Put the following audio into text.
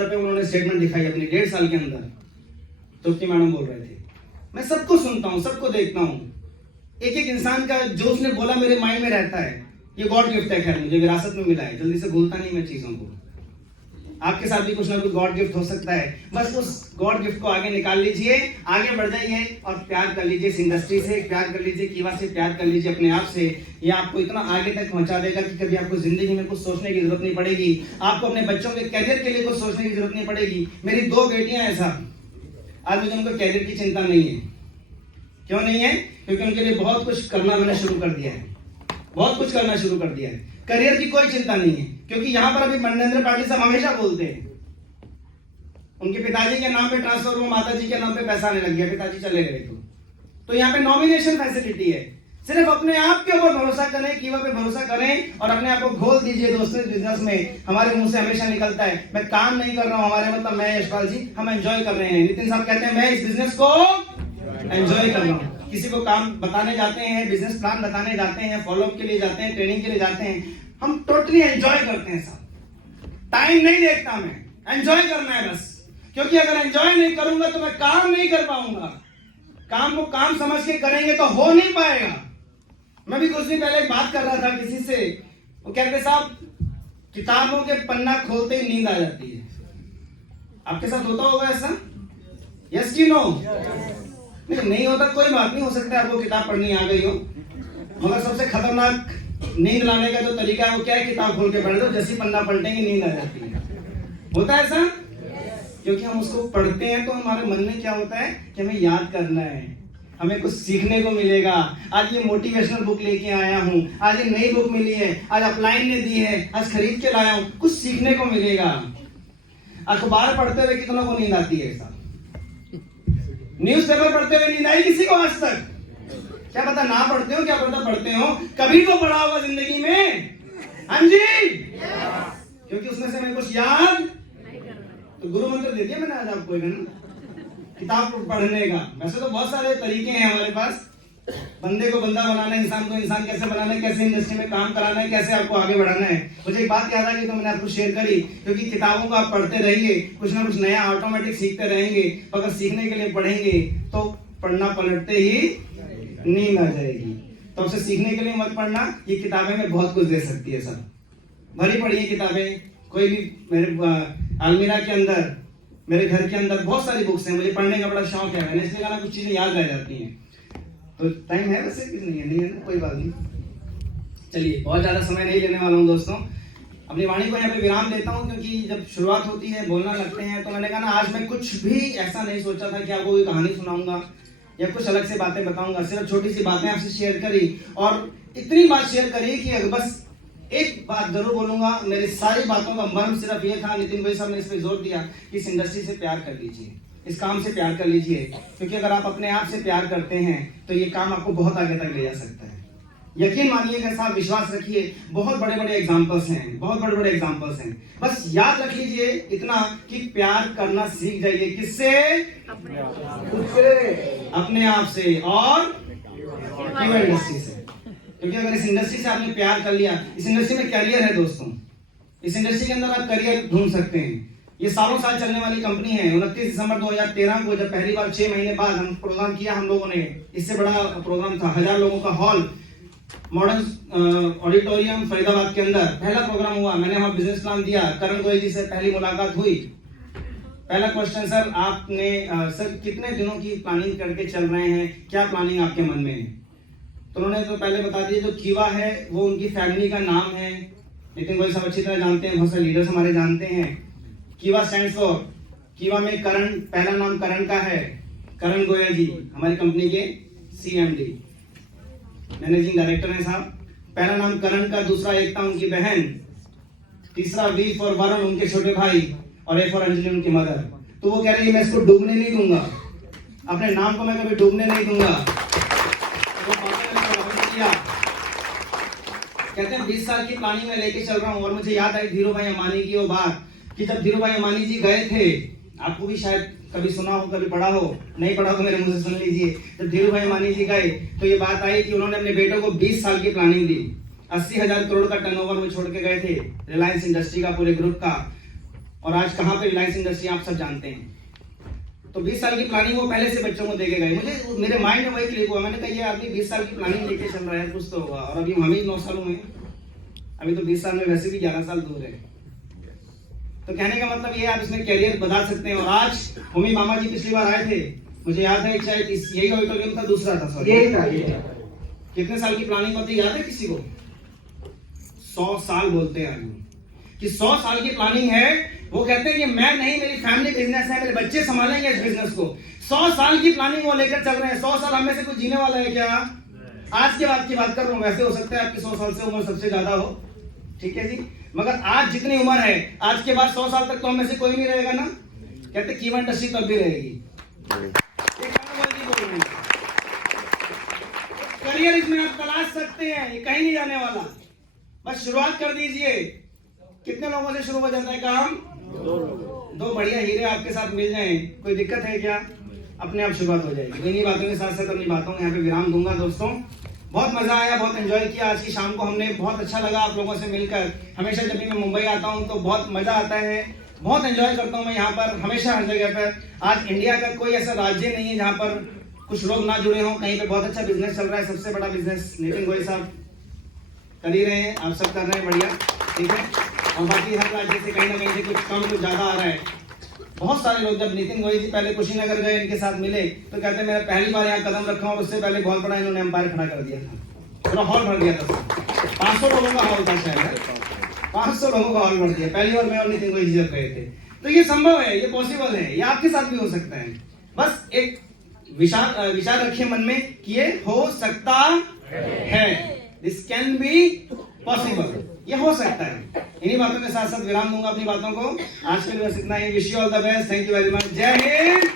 पे उन्होंने स्टेटमेंट दिखाई अपनी 1.5 साल के अंदर। तृप्ति मैडम बोल रहे थे, मैं सबको सुनता हूँ, सबको देखता हूँ, एक एक इंसान का जो उसने बोला मेरे माइंड में रहता है। ये गॉड गिफ्ट है, खैर मुझे विरासत में मिला है, जल्दी से भूलता नहीं मैं चीजों को। आपके साथ भी कुछ ना कुछ गॉड गिफ्ट हो सकता है, बस उस गॉड गिफ्ट को आगे निकाल लीजिए, आगे बढ़ जाइए और प्यार कर लीजिए इस इंडस्ट्री से, प्यार कर लीजिए कीवा से, प्यार कर लीजिए अपने आप से। ये आपको इतना आगे तक पहुंचा देगा कि कभी आपको जिंदगी में कुछ सोचने की जरूरत नहीं पड़ेगी, आपको अपने बच्चों के करियर के लिए कुछ सोचने की जरूरत नहीं पड़ेगी। मेरी 2 बेटियां हैं साहब, आज मुझे उनको करियर की चिंता नहीं है। क्यों नहीं है? क्योंकि उनके लिए बहुत कुछ करना मैंने शुरू कर दिया है, बहुत कुछ करना शुरू कर दिया है। करियर की कोई चिंता नहीं है, क्योंकि यहां पर अभी मननेंद्र पाटिल साहब हमेशा बोलते हैं उनके पिताजी के नाम पे ट्रांसफर हुआ, माता जी के नाम पे पैसा आने लग गया, पिताजी चले गए तो यहाँ पे नॉमिनेशन फैसिलिटी है। सिर्फ अपने आप के ऊपर भरोसा करें, कीवा पे भरोसा करें और अपने आप को घोल दीजिए। दोस्तों, बिजनेस में हमारे मुंह से हमेशा निकलता है मैं काम नहीं कर रहा हूं, हमारे मतलब मैं यशपाल जी हम एंजॉय कर रहे हैं। नितिन साहब कहते हैं मैं इस बिजनेस को एंजॉय कर रहा हूं। किसी को काम बताने जाते हैं, बिजनेस प्लान बताने जाते हैं, फॉलोअप के लिए जाते हैं, ट्रेनिंग के लिए जाते हैं, हम टोटली एंजॉय करते हैं साहब। टाइम नहीं देखता मैं, एंजॉय करना है बस। क्योंकि अगर एंजॉय नहीं करूंगा तो मैं काम नहीं कर पाऊंगा। काम को काम समझ के करेंगे तो हो नहीं पाएगा। मैं भी कुछ दिन पहले एक बात कर रहा था किसी से, वो कहते साहब किताबों के पन्ना खोलते ही नींद आ जाती है। आपके साथ होता होगा ऐसा? यस कि नो? नहीं होता कोई बात नहीं, हो सकता है आपको किताब पढ़नी आ गई हो, मगर सबसे खतरनाक नींद लाने का जो तरीका है वो क्या है? किताब खोल के पढ़ दो, जैसी पन्ना पलटेंगे नींद आ जाती है। होता है ऐसा? क्योंकि हम उसको पढ़ते हैं तो हमारे मन में क्या होता है कि हमें याद करना है, हमें कुछ सीखने को मिलेगा। आज ये मोटिवेशनल बुक लेके आया हूँ, आज ये नई बुक मिली है, आज अपलाइन ने दी है, आज खरीद के लाया हूँ, कुछ सीखने को मिलेगा। अखबार पढ़ते हुए कितनों को नींद आती है? साहब न्यूज़पेपर पढ़ते हुए नींद आई किसी को आज तक? क्या पता ना पढ़ते हो, क्या पता पढ़ते हो, कभी तो पढ़ा होगा जिंदगी में। हाँ जी, क्योंकि उसमें से हमें कुछ याद तो गुरु मंत्र दे दिया मैंने आज आपको एक किताब पढ़ने का। वैसे तो बहुत सारे तरीके हैं हमारे पास, बंदे को बंदा बनाना है, इंसान को इंसान कैसे बनाना है, कैसे इंडस्ट्री में काम कराना है, कैसे आपको आगे बढ़ाना है। मुझे एक बात याद आ गई तो मैंने आपको शेयर करी, क्योंकि किताबों को आप पढ़ते रहिए, कुछ ना कुछ नया ऑटोमेटिक सीखते रहेंगे। अगर सीखने के लिए पढ़ेंगे तो पढ़ना पलटते ही नींद आ जाएगी। तो आपसे सीखने के लिए मत पढ़ना, ये किताबें में बहुत कुछ दे सकती है। सब भरी पढ़िए किताबें, कोई भी। मेरे अलमीरा के अंदर, मेरे घर के अंदर बहुत सारी बुक्स हैं, मुझे पढ़ने का बड़ा शौक है, मैंने इसलिए कहा कुछ चीजें याद रह जाती हैं। तो टाइम है वैसे कि नहीं है? नहीं है ना, कोई बात नहीं। चलिए, बहुत ज्यादा समय नहीं लेने वाला हूँ दोस्तों, अपनी वाणी को यहाँ पे विराम देता हूँ, क्योंकि जब शुरुआत होती है बोलना लगते हैं तो मैंने कहा ना आज मैं कुछ भी ऐसा नहीं सोचा था कि आपको कोई कहानी सुनाऊंगा या कुछ अलग से बातें बताऊंगा। सिर्फ छोटी सी बातें आपसे शेयर करी और इतनी बात शेयर करी कि अगर बस एक बात जरूर बोलूंगा, मेरी सारी बातों का मर्म सिर्फ ये था, नितिन भाई साहब ने इस पे जोर दिया कि इस इंडस्ट्री से प्यार कर लीजिए, इस काम से प्यार कर लीजिए। क्योंकि अगर आप अपने आप से प्यार करते हैं तो ये काम आपको बहुत आगे तक ले जा सकता है। यकीन मानिएगा साहब, विश्वास रखिए, बहुत बड़े बड़े एग्जाम्पल्स हैं, बहुत बड़े बड़े एग्जाम्पल्स हैं। बस याद रख लीजिए इतना कि प्यार करना सीख जाइए। किससे? अपने आप से और इंडस्ट्री से। क्योंकि अगर इस इंडस्ट्री से आपने प्यार कर लिया, इस इंडस्ट्री में करियर है दोस्तों, इस इंडस्ट्री के अंदर आप करियर ढूंढ सकते हैं। ये सालों साल चलने वाली कंपनी है। 29 दिसंबर 2013 को जब पहली बार 6 महीने बाद हम प्रोग्राम किया, हम लोगों ने, इससे बड़ा प्रोग्राम था, 1000 लोगों का हॉल, मॉडर्न ऑडिटोरियम फरीदाबाद के अंदर पहला प्रोग्राम हुआ। मैंने वहां बिजनेस प्लान दिया, करण गोयल जी से पहली मुलाकात हुई। पहला क्वेश्चन, सर आपने सर कितने दिनों की प्लानिंग करके चल रहे हैं, क्या प्लानिंग आपके मन में है? तो उन्होंने तो पहले बता दिया जो कीवा है वो उनकी फैमिली का नाम है। नितिन गोयल साहब अच्छी तरह जानते हैं, बहुत सारे लीडर्स हमारे जानते हैं। कीवा स्टैंड्स फॉर, कीवा में करण, पहला नाम करण का है, करण गोयल जी हमारी कंपनी के CMD मैनेजिंग डायरेक्टर हैं साहब। पहला नाम करण का, दूसरा एकता उनकी बहन, तीसरा V फॉर वरुण उनके छोटे भाई और A फॉर अंजलि उनकी मदर। तो वो कह रही है मैं इसको डूबने नहीं दूंगा, अपने नाम को मैं कभी डूबने नहीं दूंगा। कहते हैं 20 साल की प्लानिंग में लेके चल रहा हूं। और मुझे याद आई धीरू भाई अंबानी की वो बात कि जब धीरू भाई अंबानी जी गए थे, आपको भी शायद कभी सुना हो, कभी पढ़ा हो, नहीं पढ़ा तो मेरे मुंह से सुन लीजिए। जब धीरू भाई अंबानी जी गए तो ये बात आई कि उन्होंने अपने बेटों को 20 साल की प्लानिंग दी। 80,000 करोड़ का टर्नओवर में छोड़ के गए थे, रिलायंस इंडस्ट्री का पूरे ग्रुप का। और आज कहाँ पे रिलायंस इंडस्ट्री आप सब जानते हैं। तो 20 साल की प्लानिंग वो पहले से बच्चों को देके गए। मुझे मेरे माइंड में वही क्लिक हुआ, मैंने कहा ये आदमी 20 साल की प्लानिंग लेके चल रहा है, कुछ तो होगा। और अभी हम ही 9 सालों में, अभी तो 20 साल में वैसे भी 11 साल दूर है। तो कहने का मतलब ये, आप इसमें कैरियर बता सकते हैं। और आज होमी मामा जी पिछली बार आए थे, मुझे याद है शायद यही ऑडिटोरियम था, दूसरा था, सॉरी यही था। कितने साल की प्लानिंग होती याद है किसी को? 100 साल बोलते हैं आदमी कि 100 साल की प्लानिंग है। वो कहते हैं कि मैं नहीं, मेरी फैमिली बिजनेस है, मेरे बच्चे संभालेंगे इस बिजनेस को। 100 साल की प्लानिंग वो लेकर चल रहे हैं। 100 साल हम में से कोई जीने वाला है क्या? आज के बाद की बात कर रहा हूं, वैसे हो सकता है आपकी 100 साल से उम्र सबसे ज्यादा हो, ठीक है जी, मगर आज जितनी उम्र है, आज के बाद 100 साल तक तो हम में से कोई नहीं रहेगा ना। कहते कीमा इंडस्ट्री तब भी रहेगी। करियर इसमें आप तलाश सकते हैं, ये कहीं नहीं जाने वाला। बस शुरुआत कर दीजिए। कितने लोगों से शुरू हो जाता है काम? 2 बढ़िया हीरे आपके साथ मिल जाएं, कोई दिक्कत है क्या? अपने आप शुरुआत हो जाएगी। इन्हीं बातों के साथ साथ अपनी बातों में यहाँ पे विराम दूंगा। दोस्तों बहुत मजा आया, बहुत एंजॉय किया आज की शाम को हमने, बहुत अच्छा लगा आप लोगों से मिलकर। हमेशा जब भी मैं मुंबई आता हूँ तो बहुत मजा आता है, बहुत एंजॉय करता हूँ मैं यहाँ पर, हमेशा हर जगह पर। आज इंडिया का कोई ऐसा राज्य नहीं है जहाँ पर कुछ लोग ना जुड़े हों। कहीं पे बहुत अच्छा बिजनेस चल रहा है, सबसे बड़ा बिजनेस नितिन गोयल साहब कर ही रहे हैं, आप सब कर रहे हैं, बढ़िया, ठीक है। और बाकी हर राज्य से कहीं ना कहीं से कुछ कम कुछ ज्यादा आ रहा है। बहुत सारे लोग, जब नितिन गोयल जी पहले कुशीनगर गए, इनके साथ मिले तो कहते हैं मेरा पहली बार यहाँ कदम रखा और उससे पहले बहुत बड़ा इन्होंने एम्पायर खड़ा कर दिया था, पूरा हॉल भर दिया था। 500 लोगों का हॉल था शायद, 500 लोगों का हॉल भर दिया पहली बार मैं और नितिन गोयल जी जब गए थे। तो ये संभव है, ये पॉसिबल है, ये आपके साथ भी हो सकता है। बस एक विचार रखिए मन में कि ये हो सकता है, दिस कैन बी पॉसिबल, ये हो सकता है। इन्हीं बातों के साथ साथ विराम दूंगा अपनी बातों को। आज के लिए बस इतना ही। Wish you all the best, thank you very much, जय हिंद।